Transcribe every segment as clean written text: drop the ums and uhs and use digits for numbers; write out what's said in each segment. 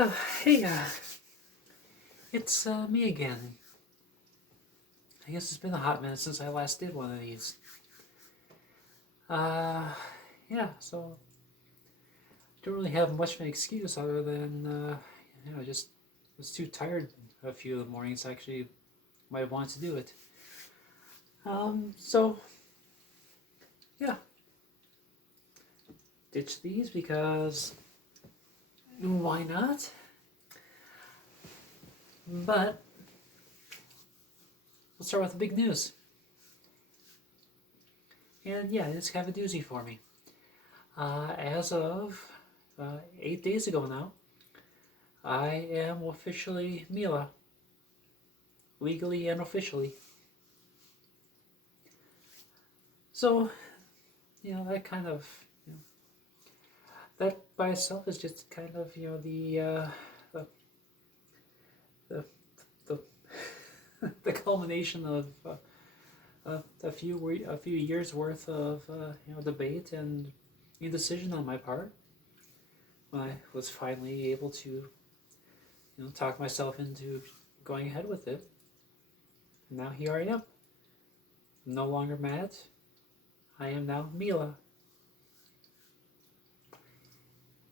Uh, hey, it's me again. I guess it's been a hot minute since I last did one of these. Uh, yeah, so don't really have much of an excuse other than, just was too tired a few of the mornings. I actually might want to do it. So yeah, ditch these because why not? But let's start with the big news. And yeah, it's kind of a doozy for me. As of 8 days ago now, I am officially Mila, legally and officially. So, that kind of, that by itself is just kind of, the, the, the, the culmination of a few years worth of, debate and indecision on my part. When I was finally able to, talk myself into going ahead with it. And now here I am. I'm no longer mad. I am now Mila.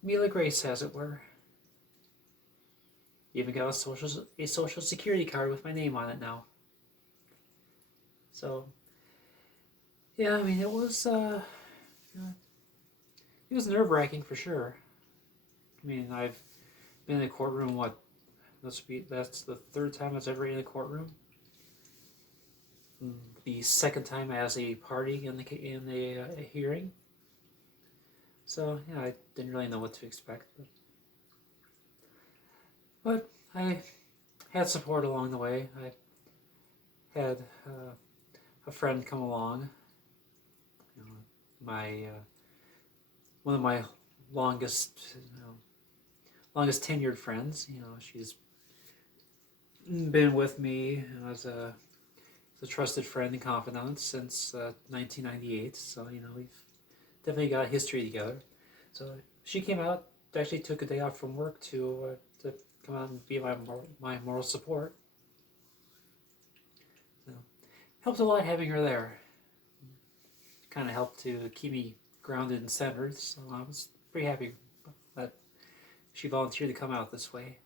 Mila Grace, as it were. Even got a social security card with my name on it now. So, yeah, I mean, it was nerve-wracking for sure. I mean, I've been in a courtroom. That's the third time I was ever in a courtroom. The second time as a party in a hearing. So yeah, I didn't really know what to expect, but I had support along the way. I had a friend come along. My one of my longest tenured friends. She's been with me as a trusted friend and confidant since 1998. So we've definitely got a history together. So she came out. Actually, took a day off from work to come out and be my moral support. So, helped a lot having her there. Kind of helped to keep me grounded and centered. So I was pretty happy that she volunteered to come out this way.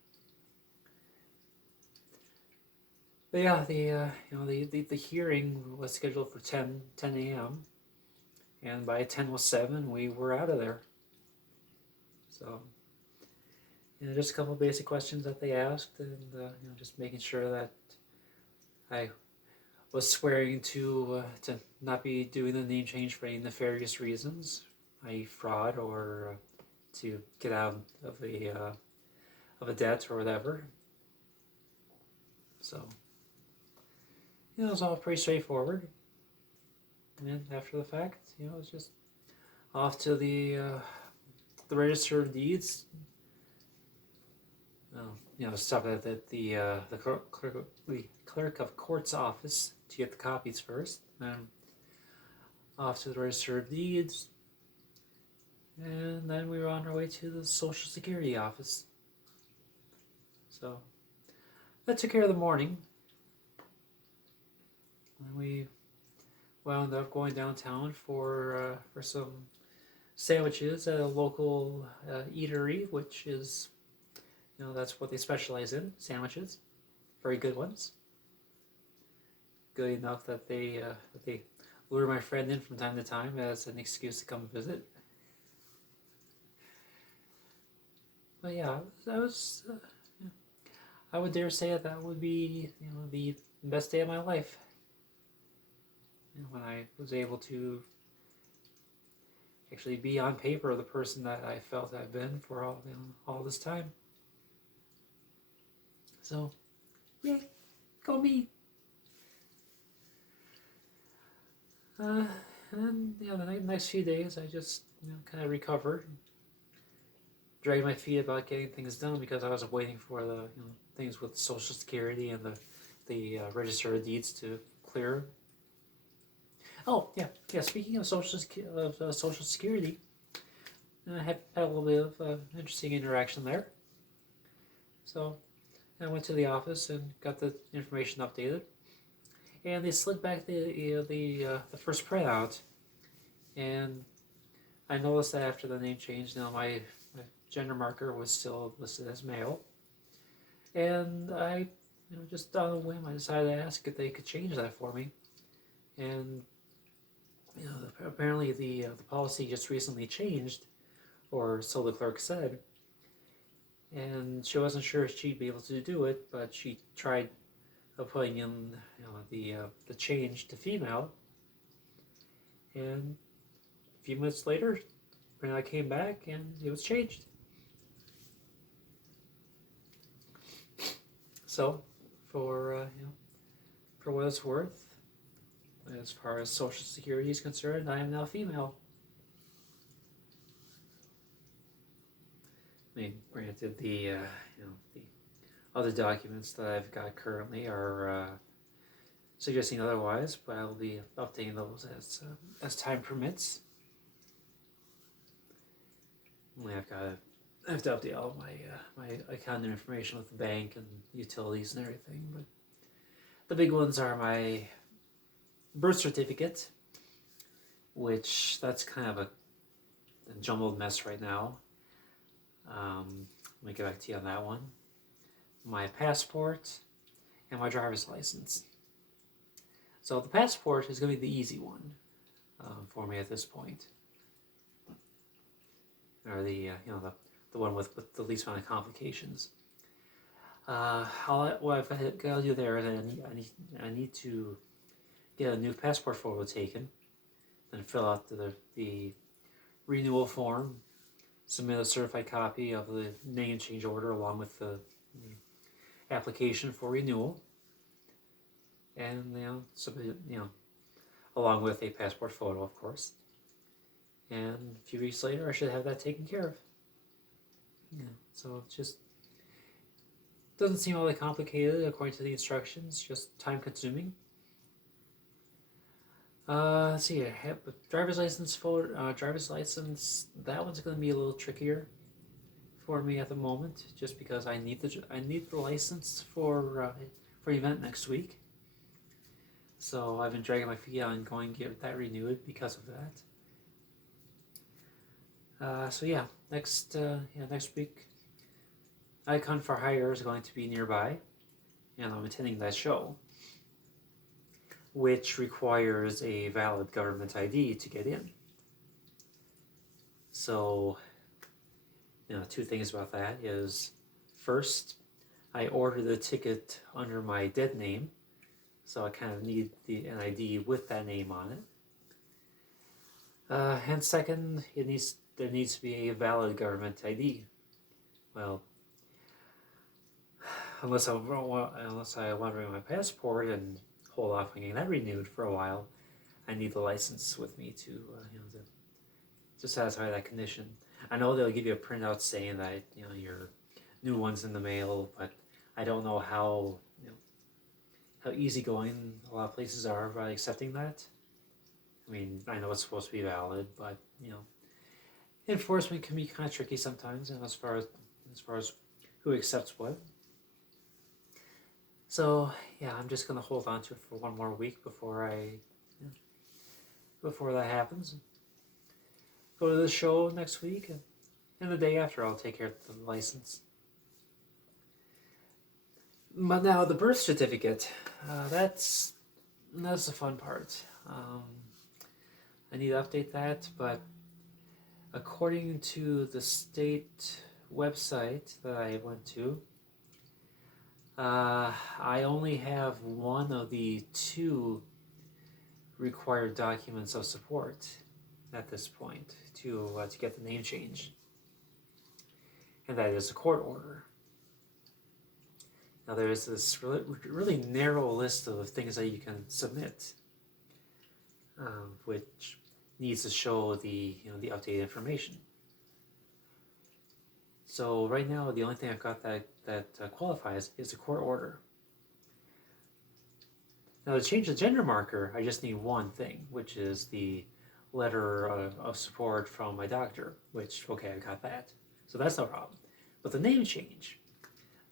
But yeah, the hearing was scheduled for 10 a.m. and by 10:07 we were out of there. So just a couple of basic questions that they asked, and just making sure that I was swearing to not be doing the name change for any nefarious reasons, i.e., fraud or to get out of a debt or whatever. So it was all pretty straightforward. And then after the fact, it was just off to the register of deeds. Stop at the clerk of court's office to get the copies first, then off to the register of deeds, and then we were on our way to the Social Security office. So that took care of the morning. And we wound up going downtown for some sandwiches at a local eatery, which is, that's what they specialize in, sandwiches. Very good ones. Good enough that they lure my friend in from time to time as an excuse to come visit. But yeah, I would dare say that would be the best day of my life. When I was able to actually be on paper the person that I felt I've been for all this time. So, yay, go me. And then the next few days I just kind of recovered, dragged my feet about getting things done because I was waiting for the things with Social Security and the Register of Deeds to clear. Oh yeah. Speaking of Social Security, I had a little bit of interesting interaction there. So I went to the office and got the information updated, and they slid back the first printout, and I noticed that after the name change, now my gender marker was still listed as male, and I, just on a whim, I decided to ask if they could change that for me, and apparently the policy just recently changed, or so the clerk said, and she wasn't sure if she'd be able to do it, but she tried putting in the change to female, and a few minutes later, when I came back and it was changed. So, for what it's worth, as far as Social Security is concerned, I am now female. I mean, granted, the other documents that I've got currently are suggesting otherwise, but I'll be updating those as time permits. I have to update all my account information with the bank and utilities and everything. But the big ones are my birth certificate, which that's kind of a jumbled mess right now. Let me get back to you on that one. My passport and my driver's license. So the passport is going to be the easy one for me at this point, or the one with the least amount of complications. What I've got to do there is I need to get a new passport photo taken, then fill out the renewal form, submit a certified copy of the name change order along with the application for renewal, and submit along with a passport photo, of course. And a few weeks later, I should have that taken care of. So it just doesn't seem all that complicated according to the instructions, just time consuming. Let's see, I have a driver's license that one's going to be a little trickier for me at the moment, just because I need the license for the event next week. So I've been dragging my feet on going to get that renewed because of that. So yeah, next week, Icon for Hire is going to be nearby, and I'm attending that show, which requires a valid government ID to get in. So, two things about that is, first, I ordered the ticket under my dead name, so I kind of need an ID with that name on it. And second, there needs to be a valid government ID. Well, unless I want to bring my passport and hold off on getting that renewed for a while, I need the license with me to satisfy that condition. I know they'll give you a printout saying that your new one's in the mail, but I don't know how easygoing a lot of places are by accepting that. I mean, I know it's supposed to be valid, but enforcement can be kind of tricky sometimes, as far as who accepts what. So yeah, I'm just gonna hold on to it for one more week before that happens. Go to the show next week, and the day after I'll take care of the license. But now the birth certificate, that's the fun part. I need to update that, but according to the state website that I went to, I only have one of the two required documents of support at this point to get the name change, and that is a court order. Now there's this really narrow list of things that you can submit, which needs to show the updated information. So right now, the only thing I've got that qualifies is a court order. Now to change the gender marker, I just need one thing, which is the letter of support from my doctor, which, okay, I got that. So that's no problem. But the name change,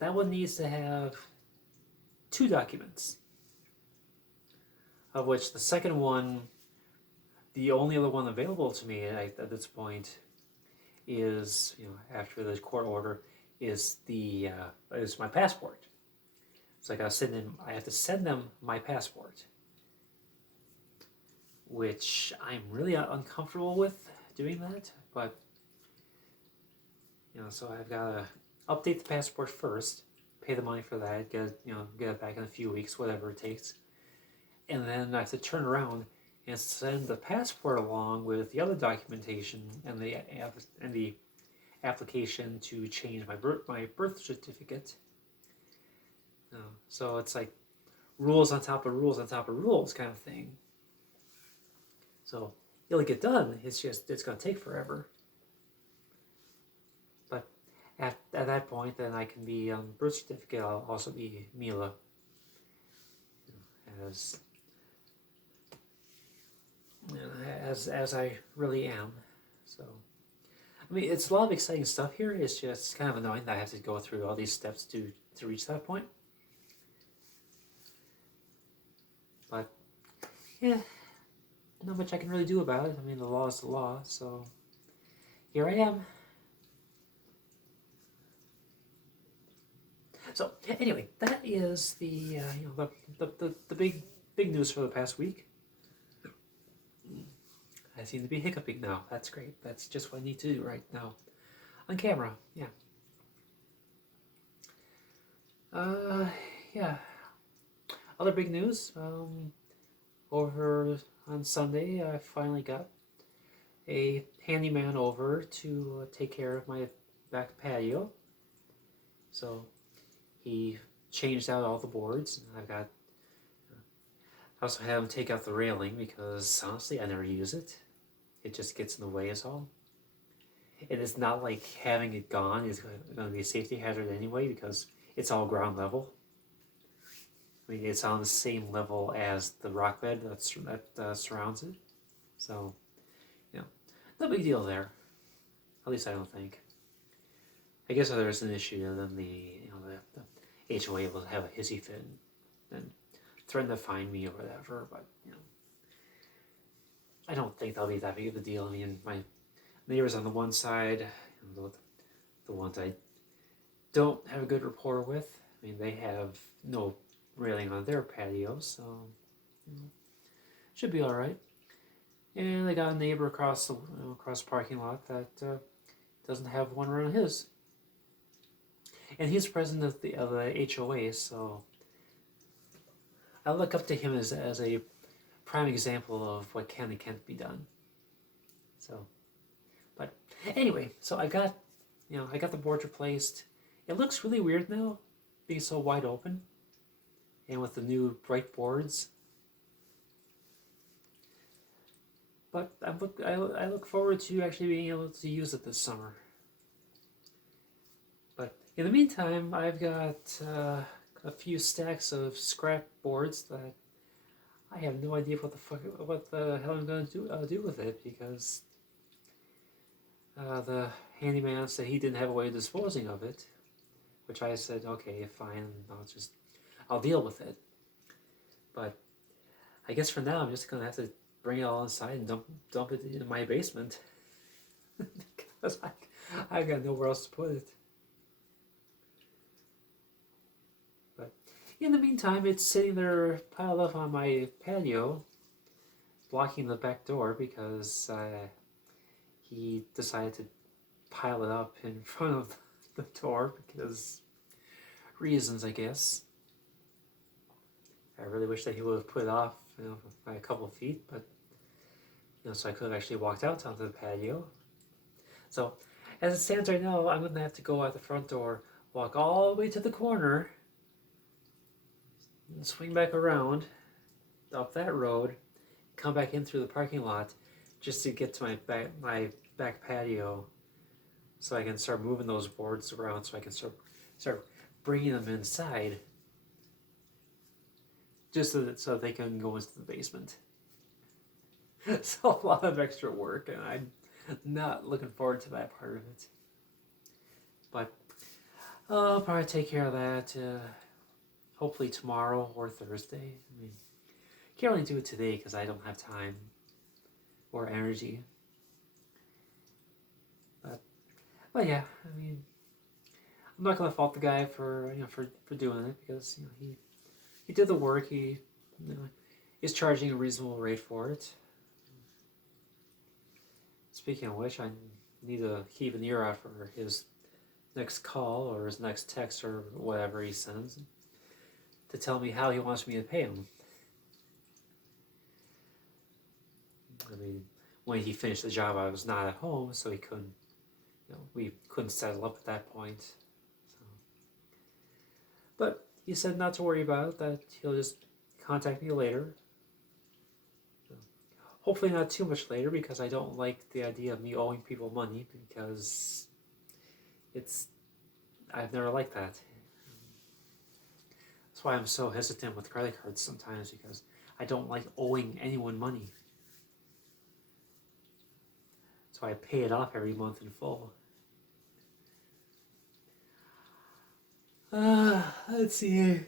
that one needs to have 2 documents, of which the second one, the only other one available to me at this point, is, after the court order, is my passport. So I have to send them my passport, which I'm really uncomfortable with doing that. But so I've got to update the passport first, pay the money for that, get it back in a few weeks, whatever it takes, and then I have to turn around and send the passport along with the other documentation and the application to change my birth certificate. So it's like rules on top of rules on top of rules kind of thing. So it'll get done. It's going to take forever. But at that point, then I can be on birth certificate. I'll also be Mila, as I really am. So I mean, it's a lot of exciting stuff here. It's just kind of annoying that I have to go through all these steps to reach that point. But yeah, not much I can really do about it. I mean, the law is the law, so here I am. So anyway, that is the big news for the past week. I seem to be hiccuping now. That's great. That's just what I need to do right now on camera. Yeah. Yeah. Other big news. Over on Sunday, I finally got a handyman over to take care of my back patio. So he changed out all the boards. I also had him take out the railing because honestly, I never use it. It just gets in the way is all. And it's not like having it gone is going to be a safety hazard anyway because it's all ground level. I mean, it's on the same level as the rock bed that surrounds it. So, no big deal there. At least I don't think. I guess if there's an issue, then the HOA will have a hissy fit and threaten to fine me or whatever. But I don't think that'll be that big of a deal. I mean, my neighbors on the one side, the ones I don't have a good rapport with, I mean, they have no railing on their patio, so should be all right. And I got a neighbor across the parking lot that doesn't have one around his, and he's president of the HOA, so I look up to him as a prime example of what can and can't be done. So, but anyway, so I got the board replaced. It looks really weird now, being so wide open, and with the new bright boards. But I look forward to actually being able to use it this summer. But in the meantime, I've got a few stacks of scrap boards that I have no idea what the hell I'm going to do with it, because the handyman said he didn't have a way of disposing of it, which I said, okay, fine, I'll deal with it. But I guess for now I'm just going to have to bring it all inside and dump it in my basement because I got nowhere else to put it. But in the meantime, it's sitting there piled up on my patio, blocking the back door because he decided to pile it up in front of the door because reasons, I guess. I really wish that he would have put it off by a couple of feet, but so I could have actually walked out onto the patio. So as it stands right now, I'm going to have to go out the front door, walk all the way to the corner, and swing back around up that road, come back in through the parking lot just to get to my back patio, so I can start moving those boards around, so I can start bringing them inside, just so they can go into the basement. So a lot of extra work, and I'm not looking forward to that part of it. But I'll probably take care of that. Hopefully tomorrow or Thursday. I mean, can't really do it today because I don't have time or energy. But yeah, I mean, I'm not gonna fault the guy for for doing it because he did the work. He you know, is charging a reasonable rate for it. Speaking of which, I need to keep an ear out for his next call or his next text or whatever he sends to tell me how he wants me to pay him. I mean, when he finished the job, I was not at home, so he couldn't. We couldn't settle up at that point. So. But he said not to worry about it, that he'll just contact me later. So, hopefully not too much later because I don't like the idea of me owing people money because I've never liked that. That's why I'm so hesitant with credit cards sometimes because I don't like owing anyone money. So I pay it off every month in full. Let's see.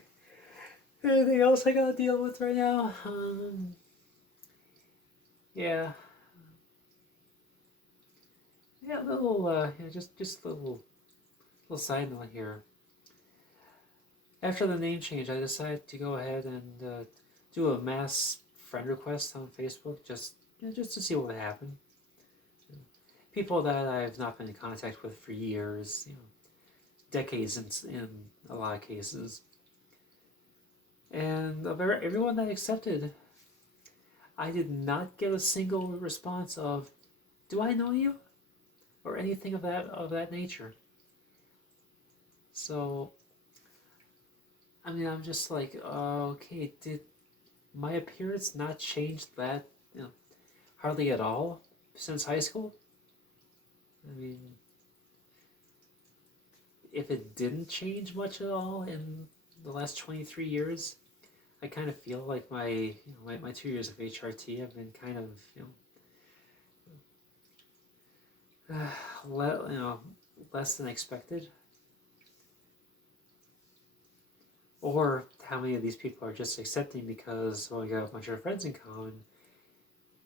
Anything else I gotta deal with right now? Yeah. Yeah, just a little side note here. After the name change, I decided to go ahead and do a mass friend request on Facebook, just to see what would happen. People that I've not been in contact with for years, decades in a lot of cases, and everyone that accepted, I did not get a single response of, "Do I know you?" or anything of that nature. So, I mean, I'm just like, okay, did my appearance not change that, hardly at all since high school? I mean, if it didn't change much at all in the last 23 years, I kind of feel like my 2 years of HRT have been kind of, less than expected. Or how many of these people are just accepting because, well, we got a bunch of friends in common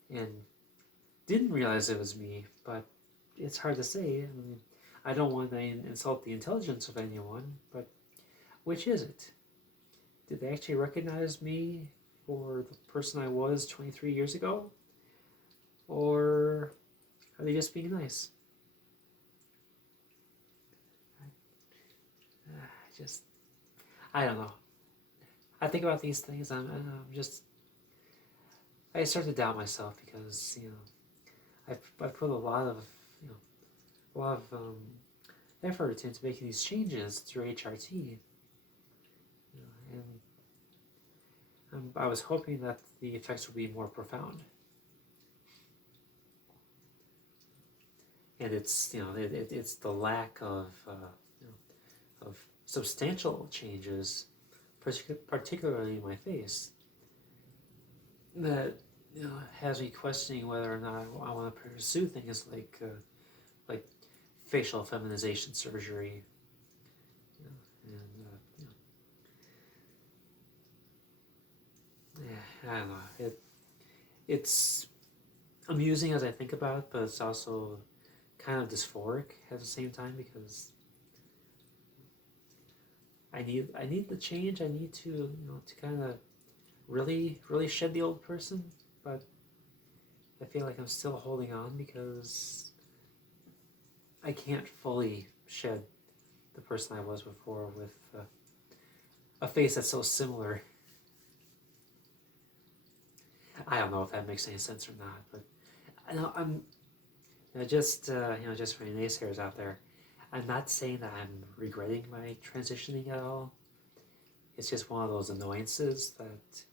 and didn't realize it was me, but it's hard to say. I mean, I don't want to insult the intelligence of anyone, but which is it? Did they actually recognize me for the person I was 23 years ago? Or are they just being nice? I don't know. I think about these things. I start to doubt myself because I put a lot of you know a lot of effort into making these changes through HRT, and I was hoping that the effects would be more profound. And it's the lack of substantial changes, particularly in my face, that has me questioning whether or not I want to pursue things like facial feminization surgery, and yeah, I don't know. It's amusing as I think about it, but it's also kind of dysphoric at the same time because I need the change. I need to kind of really shed the old person, but I feel like I'm still holding on because I can't fully shed the person I was before with a face that's so similar. I don't know if that makes any sense or not, but I'm just just for any naysayers out there, I'm not saying that I'm regretting my transitioning at all. It's just one of those annoyances that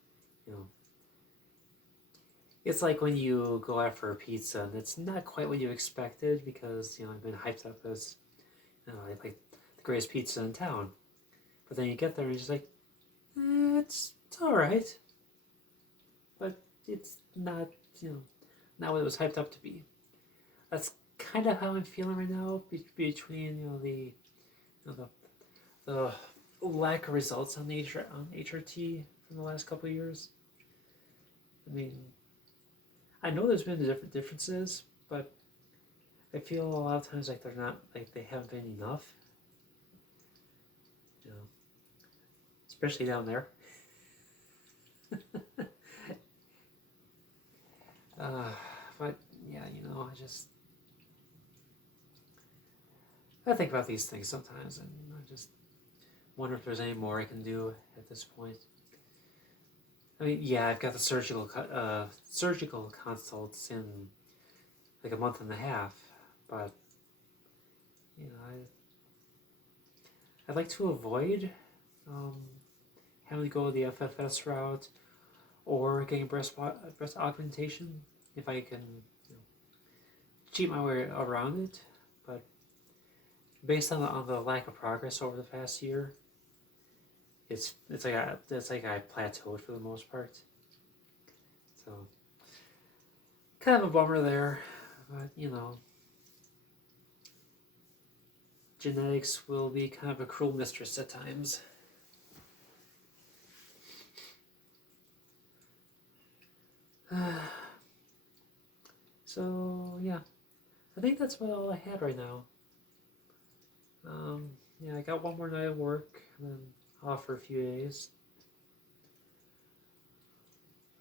it's like when you go out for a pizza and it's not quite what you expected because I've been hyped up as like the greatest pizza in town, but then you get there and you're just like, it's all right, but it's not not what it was hyped up to be. That's kind of how I'm feeling right now between the the lack of results on HRT from the last couple of years. I mean, I know there's been different differences, but I feel a lot of times like they're not, like they haven't been enough. You know, especially down there. uh, but yeah, I think about these things sometimes, and I just wonder if there's any more I can do at this point. I mean, yeah, I've got the surgical consults in like a month and a half, but you know, I'd like to avoid um, having to go the FFS route or getting breast augmentation if I can, you know, cheat my way around it. But based on the lack of progress over the past year, it's like I plateaued for the most part. So kind of a bummer there, but you know, genetics will be kind of a cruel mistress at times. So yeah, I think that's about all I had right now. Yeah, I got one more night of work and then off for a few days.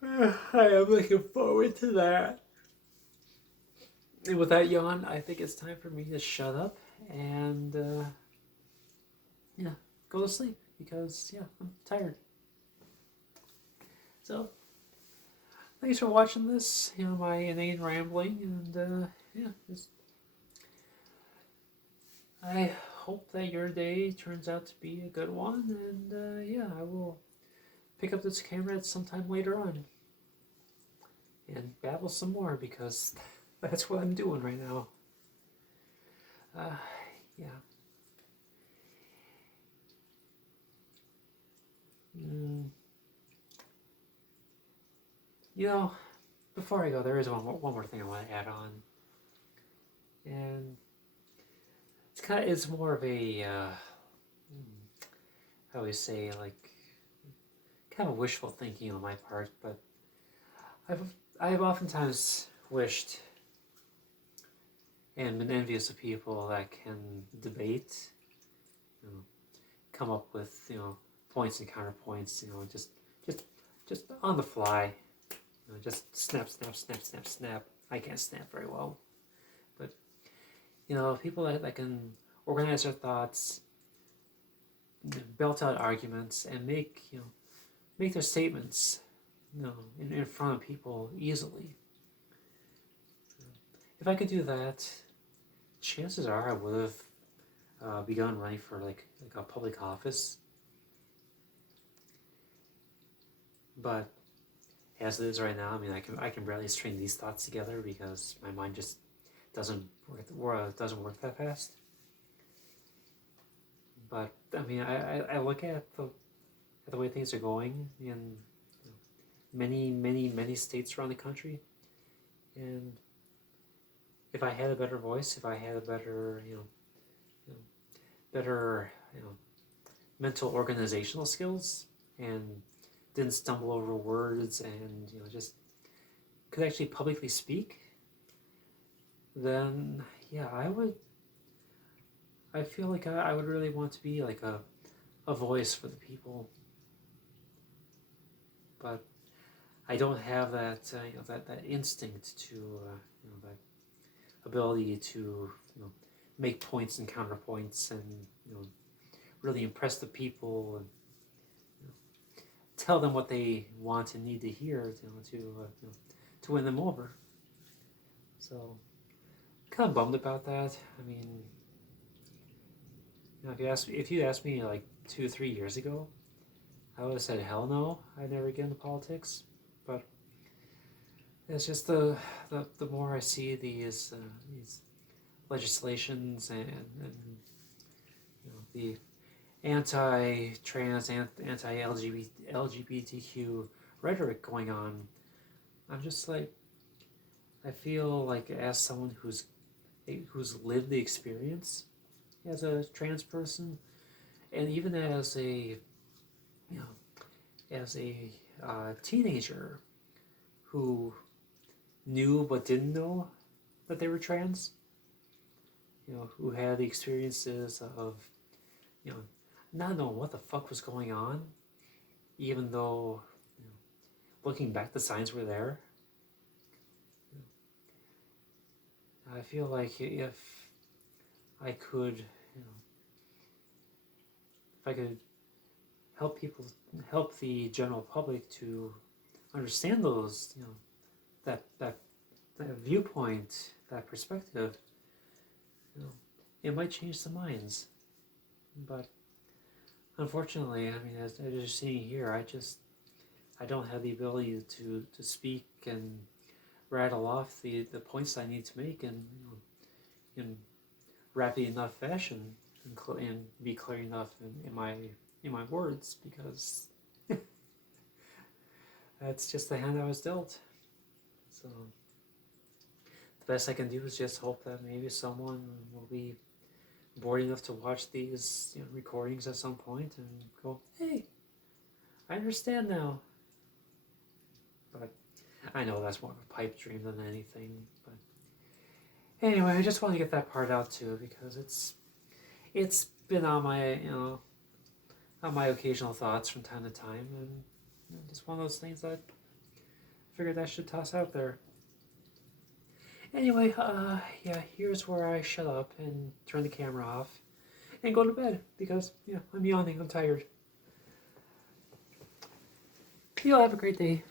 I am looking forward to that. And with that yawn, I think it's time for me to shut up and yeah, go to sleep because yeah, I'm tired. So thanks for watching this. You know, my inane rambling, and yeah, I hope that your day turns out to be a good one, and yeah, I will pick up this camera at some time later on and babble some more because that's what I'm doing right now. Yeah. Mm, you know, before I go, there is one more thing I want to add on, and it's more of a I always say like kind of wishful thinking on my part, but I've oftentimes wished and been envious of people that can debate, you know, come up with points and counterpoints, just just on the fly, just snap, snap, snap, snap, snap. I can't snap very well, but people that can organize their thoughts, belt out arguments, and make their statements, in front of people easily. If I could do that, chances are I would have begun running for like a public office. But as it is right now, I mean, I can barely string these thoughts together because my mind just doesn't work that fast. But I mean, I look at the way things are going in many states around the country, and if I had a better voice, if I had a better better mental organizational skills, and didn't stumble over words, and just could actually publicly speak, then yeah, I feel like I would really want to be like a voice for the people. But I don't have that that instinct to that ability to make points and counterpoints, and really impress the people, and tell them what they want and need to hear to win them over. So kind of bummed about that. I mean, if you asked me like 2 or 3 years ago, I would have said hell no, I'd never get into politics. But it's just the more I see these legislations, and the anti-trans, anti-LGBTQ rhetoric going on, I'm just like, I feel like as someone who's lived the experience as a trans person, And even as a, you know, as a teenager who knew but didn't know that they were trans, who had the experiences of, you know, not knowing what the fuck was going on, even though, looking back, the signs were there. I feel like if I could, if I could help people, help the general public to understand those, that viewpoint, that perspective, it might change some minds. But unfortunately, I mean, as you're seeing here, I don't have the ability to speak and rattle off the points I need to make in rapid enough fashion and be clear enough in my words, because that's just the hand I was dealt. So the best I can do is just hope that maybe someone will be bored enough to watch these recordings at some point and go, hey, I understand now. But I know that's more of a pipe dream than anything. But anyway, I just want to get that part out too, because it's been on my occasional thoughts from time to time, and just one of those things that I figured I should toss out there. Anyway, yeah, here's where I shut up and turn the camera off and go to bed, because I'm yawning, I'm tired. You'll have a great day.